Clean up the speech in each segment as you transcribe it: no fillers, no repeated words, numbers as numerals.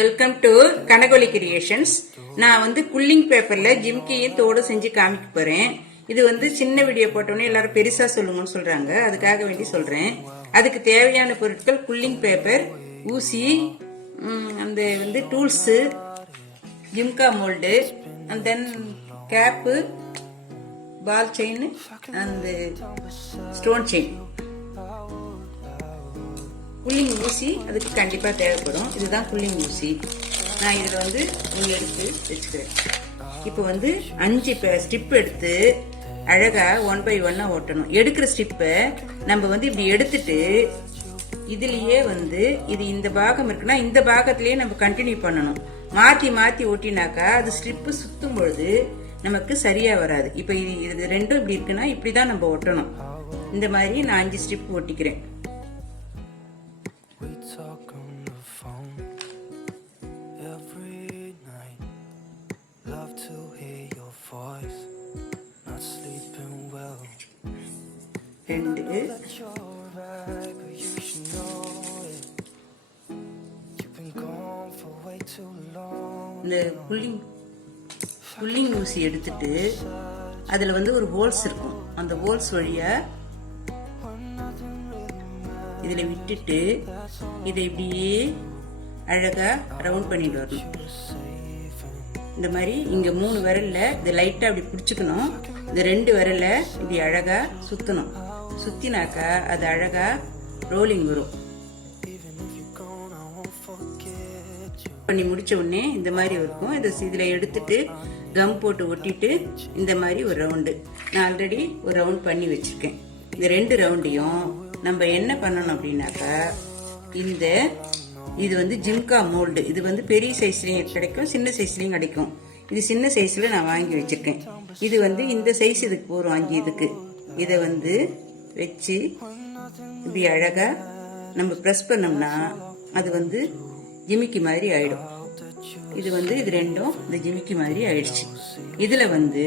Welcome to கனகொலி creations. நான் வந்து quilling பேப்பர்ல ஜிம்கியும் தோடு செஞ்சு காமிக்க போறேன். இது வந்து சின்ன வீடியோ போட்டோன்னே எல்லாரும் பெருசா சொல்லுங்கன்னு சொல்றாங்க, அதுக்காக வேண்டி சொல்றேன். அதுக்கு தேவையான பொருட்கள் குல்லிங் பேப்பர், ஊசி, அந்த வந்து tools, jhumka mould, and then cap, ball chain, அந்த ஸ்டோன் செயின். குல்லிங் ஊசி அதுக்கு கண்டிப்பாக தேவைப்படும். இதுதான் குல்லிங் ஊசி. நான் இதில் வந்து எடுத்து வச்சுக்கிறேன். இப்போ வந்து 5 ஸ்டிப் எடுத்து அழகாக 1 by 1 ஓட்டணும். எடுக்கிற ஸ்டிப்பை நம்ம வந்து இப்படி எடுத்துட்டு இதுலேயே வந்து இது இந்த பாகம் இருக்குன்னா இந்த பாகத்திலேயே நம்ம கண்டினியூ பண்ணணும். மாற்றி மாற்றி ஓட்டினாக்கா அது ஸ்ட்ரிப்பு சுற்றும் பொழுது நமக்கு சரியாக வராது. இப்போ இது ரெண்டும் இப்படி இருக்குன்னா இப்படி தான் நம்ம ஒட்டணும். இந்த மாதிரி நான் 5 ஸ்டிப் ஒட்டிக்கிறேன். இந்த புல்லிங் ஊசி எடுத்துட்டு அதுல வந்து ஒரு ஹோல்ஸ் இருக்கும். அந்த ஹோல்ஸ் வழியா இதுல விட்டுட்டு இதை இப்படியே அழகா ரவுண்ட் பண்ணிட்டு வரணும். இந்த மாதிரி இங்க 3 விரல்ல இதை லைட்டா அப்படி பிடிச்சுக்கணும். இந்த 2 விரல்ல இப்படி அழகா சுத்தணும். சுத்தினாக்கா அது அழகா ரோலிங் வரும். பண்ணி முடிச்ச உடனே இந்த மாதிரி இருக்கும். இதுல எடுத்துட்டு கம் போட்டு ஒட்டிட்டு இந்த மாதிரி ஒரு ரவுண்டு நான் ஆல்ரெடி ஒரு ரவுண்ட் பண்ணி வச்சிருக்கேன். இந்த 2 ரவுண்டையும் நம்ம என்ன பண்ணணும் அப்படின்னாக்கா, இது வந்து ஜிம்கா மோல்டு. இது வந்து பெரிய சைஸ்லயும் கிடைக்கும், சின்ன சைஸ்லயும் கிடைக்கும். இது சின்ன சைஸ்ல நான் வாங்கி வச்சிருக்கேன். இது வந்து இந்த சைஸ் இதுக்கு போறோம் 5 இதுக்கு. இதை வந்து வச்சு இப்படி அழகா நம்ம ப்ரெஸ் பண்ணோம்னா அது வந்து ஜிமிக்கி மாதிரி ஆயிடும். இது வந்து இது ரெண்டும் இந்த ஜிமிக்கி மாதிரி ஆயிடுச்சு. இதுல வந்து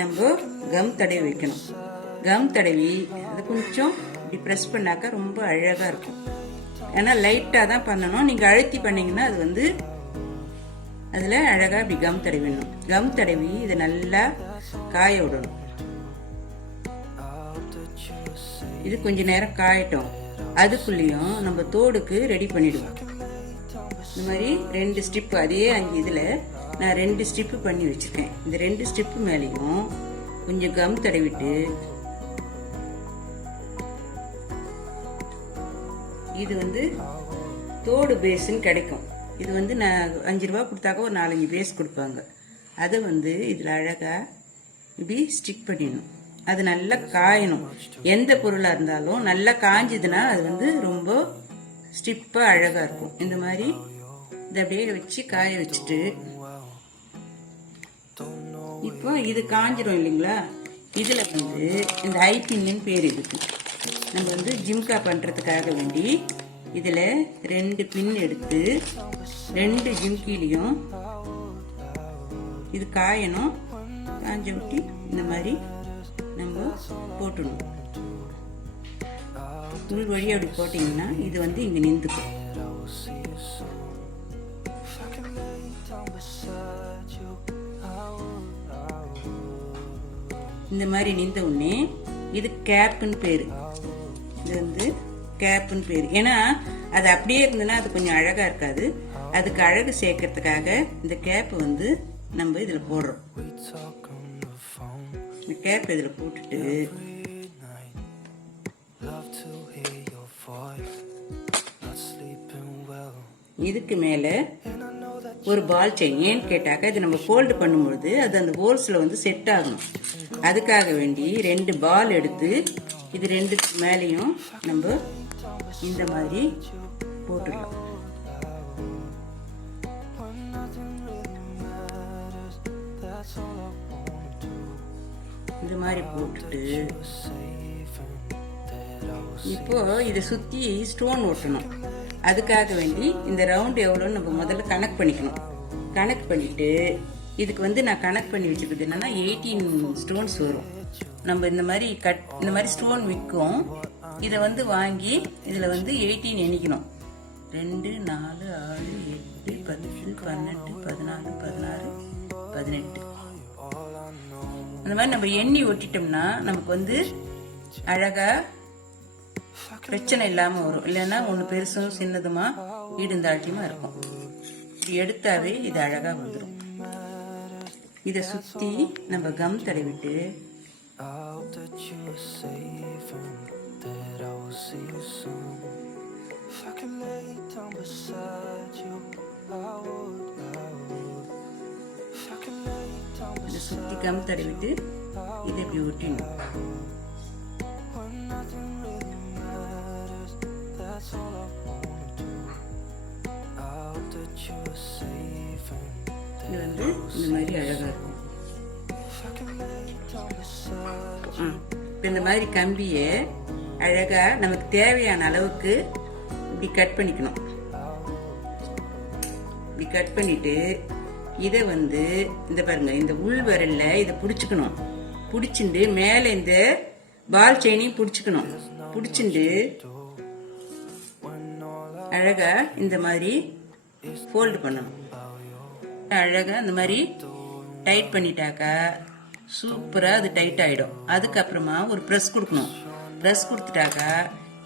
நம்ம கம் தடவி வைக்கணும். கம் தடவி அது கொஞ்சம் இப்படி ப்ரெஸ் பண்ணாக்கா ரொம்ப அழகா இருக்கும். ஏன்னா லைட்டா தான் பண்ணணும். நீங்க அழுத்தி பண்ணீங்கன்னா அது வந்து அதுல அழகா இப்படி கம் தடவிடணும். கம் தடவி இதை நல்லா காய விடணும். இது கொஞ்ச நேரம் காயட்டும். அதுக்குள்ளேயும் நம்ம தோடுக்கு ரெடி பண்ணிடுவோம். இந்த மாதிரி 2 ஸ்டிப் அதே 5 இதுல நான் 2 ஸ்டிப் பண்ணி வச்சிருக்கேன். இந்த 2 ஸ்டிப் மேலேயும் கொஞ்சம் கம் தடவிட்டு இது வந்து தோடு பேஸ்ன்னு கிடைக்கும். இது வந்து நான் 5 ரூபா கொடுத்தாக்க ஒரு 4-5 பேஸ் கொடுப்பாங்க. அதை வந்து இதுல அழகா இப்படி ஸ்டிக் பண்ணிடணும். அது நல்லா காயணும். எந்த பொருளா இருந்தாலும் நல்லா காஞ்சதுன்னா அது வந்து ரொம்ப ஸ்டிப்பா அழகா இருக்கும். இந்த மாதிரி இதை அப்படியே வச்சு காய வச்சுட்டு இப்போ இது காஞ்சிரும் இல்லைங்களா. இதுல வந்து இந்த ஐபின்னு பேர் இருக்கு. நம்ம வந்து ஜிம்கா பண்றதுக்காக வேண்டி இதுல 2 பின் எடுத்து 2 ஜிம்கிலையும் இது காயணும். காஞ்ச விட்டு இந்த மாதிரி நம்ம போட்டுடணும். உள் வழி அப்படி போட்டீங்கன்னா இது வந்து இங்க நின்றுக்கும். இந்த மாதிரி நின்ற உடனே இது கேப்னு பேரு. இது வந்து கேப்னு பேரு. ஏன்னா அது அப்படியே இருந்ததுன்னா அது கொஞ்சம் அழகா இருக்காது. அதுக்கு அழகு சேர்க்கறதுக்காக இந்த கேப் வந்து நம்ம இதுல போடுறோம். இந்த கேப் இதுல போட்டுட்டு இதுக்கு மேல ஒரு பால் செயின். ஏன்னு கேட்டாக்க இது நம்ம ஃபோல்டு பண்ணும்பொழுது அது அந்த ஹோல்ஸ்ல வந்து செட் ஆகணும். அதுக்காக வேண்டி 2 பால் எடுத்து இது 2 மேலையும் நம்ம இந்த மாதிரி போட்டுடலாம். இந்த மாதிரி போட்டுட்டு இப்போ இதை சுத்தி ஸ்டோன் ஓட்டணும். அதுக்காக வேண்டி இந்த ரவுண்ட் எவ்வளோன்னு நம்ம முதல்ல கனெக்ட் பண்ணிக்கணும். கனெக்ட் பண்ணிட்டு இதுக்கு வந்து நான் கனெக்ட் பண்ணி வச்சுக்கிறது என்னன்னா 18 ஸ்டோன்ஸ் வரும். நம்ம இந்த மாதிரி ஸ்டோன் விற்கும். இதை வந்து வாங்கி இதுல வந்து 18 எண்ணிக்கணும். 2 4 6 8 18. அந்த மாதிரி நம்ம எண்ணி ஒட்டிட்டோம்னா நமக்கு வந்து அழகா பிரச்சனை இல்லாம வரும். இல்லைன்னா ஒன்று பெருசும் சின்னதுமா ஈடுந்தாட்டியமா இருக்கும். இப்படி எடுத்தாவே இது அழகா வந்துடும். இதை சுத்தி நம்ம கம் தடவிட்டு இதை சுத்தி கம் தடவிட்டு இதை இப்படி ஒட்டிடணும். இது வந்து இந்த மாதிரி அழகா இருக்கும். இந்த மாதிரி கம்பிய அழகா நமக்கு தேவையான அளவுக்கு இப்படி கட் பண்ணிக்கணும். இப்படி கட் பண்ணிட்டு இதை வந்து இந்த பாருங்க, இந்த உள் வரல இதை பிடிச்சுக்கணும். பிடிச்சிட்டு மேலே இந்த பால் செயினையும் பிடிச்சுக்கணும். பிடிச்சிட்டு அழகா இந்த மாதிரி ஃபோல்டு பண்ணணும். அழகா இந்த மாதிரி டைட் பண்ணிட்டாக்கா சூப்பரா அது டைட் ஆயிடும். அதுக்கப்புறமா ஒரு ப்ரெஸ் கொடுக்கணும். ப்ரெஸ் கொடுத்துட்டாக்கா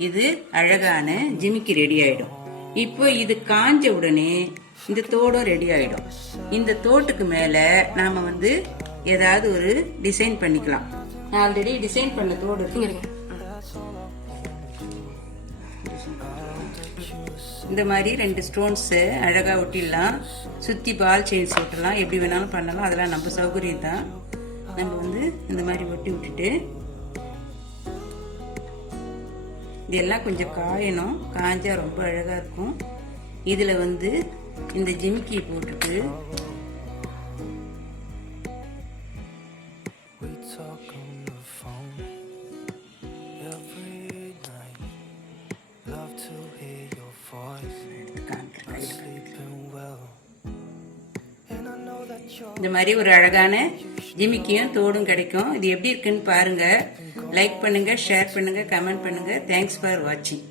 இது அழகான ஜிமிக்கி ரெடி ஆயிடும். இப்போ இது காஞ்ச உடனே இந்த தோடும் ரெடி ஆயிடும். இந்த தோட்டுக்கு மேல நாம வந்து ஏதாவது ஒரு டிசைன் பண்ணிக்கலாம். ஆல்ரெடி டிசைன் பண்ண தோடு இருக்கு. இந்த மாதிரி 2 ஸ்டோன்ஸ் அழகா ஒட்டிடலாம். சுத்தி பால் செயின்ஸ் ஒட்டலாம். எப்படி வேணாலும் பண்ணலாம். அதெல்லாம் நம்ம சௌகரியம் தான். நம்ம வந்து இந்த மாதிரி ஒட்டி விட்டுட்டு இதெல்லாம் கொஞ்சம் காயணும். காஞ்சா ரொம்ப அழகா இருக்கும். இதுல வந்து இந்த ஜிமிக்கியை போட்டுட்டு இந்த மாதிரி ஒரு அழகான ஜிமிக்கியும் தோடும் கிடைக்கும். இது எப்படி இருக்குன்னு பாருங்க. லைக் பண்ணுங்க, ஷேர் பண்ணுங்க, கமெண்ட் பண்ணுங்க. தேங்க்ஸ் ஃபார் வாட்சிங்.